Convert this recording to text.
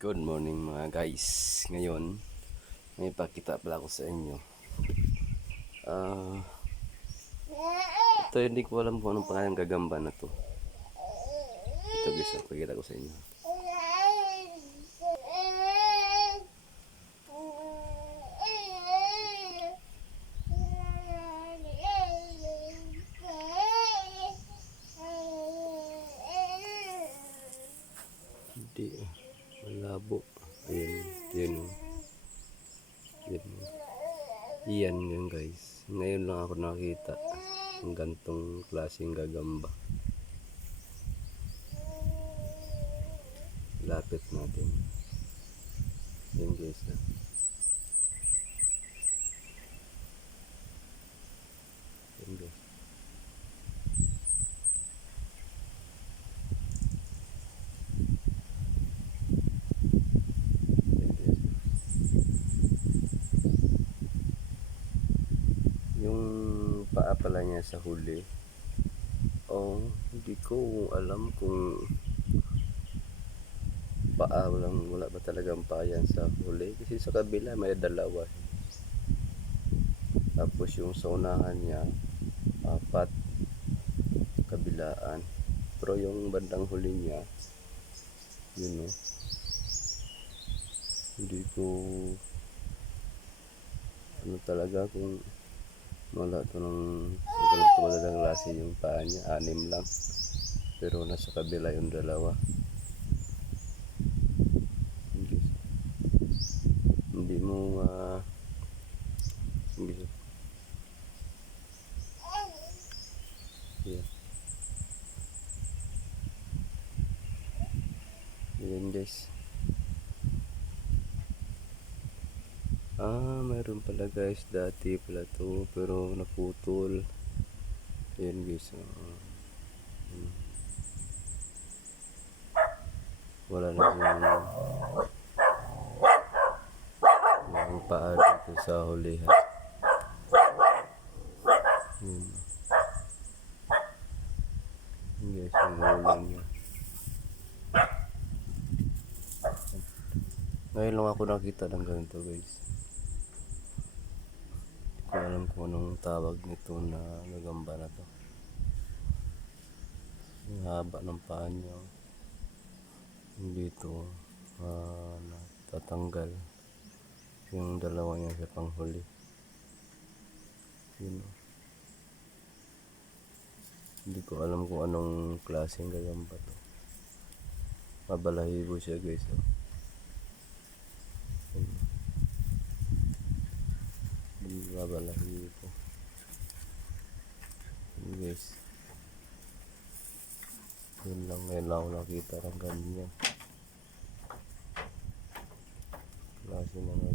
Good morning mga guys. Ngayon, may pakita pala ako sa inyo. Ito hindi ko alam kung anong pangalan gagamba na to. Ito guys, pakita ko sa inyo. Hindi, malabo. Ayan, yan. Yan yun guys. Ngayon lang ako nakita ng gantong klaseng gagamba. Lapit natin. Yan guys. Yan guys. Yung paa pala niya sa huli. Hindi ko alam kung paa lang, wala ba talagang paa yan sa huli, kasi sa kabila may dalawa, tapos yung sa unahan niya 4 kabilaan, pero yung bandang huli niya yun hindi ko ano talaga kung wala ito ng talagang klase yung paa niya, 6 lang, pero nasa kabila yung dalawa. Hindi mo hindi. Yeah. Ayan guys. Mayroon pala guys, dati pala to pero naputol. Ayan guys. Wala na yung paa dito sa hulihan. Ayan. Ayan guys, yung ulang niya. Ngayon lang ako nakita ng ganito guys. Hindi ko alam kung anong tawag nito na gagamba na to. Yung haba ng paa niya. Dito natatanggal yung dalawa niya sa panghuli. Yun. Hindi ko alam kung anong klaseng gagamba to. Mabalahibo siya guys. Mabalahibo guys. Yun lang, ngayon lang ako nakita ng ganyan klase mga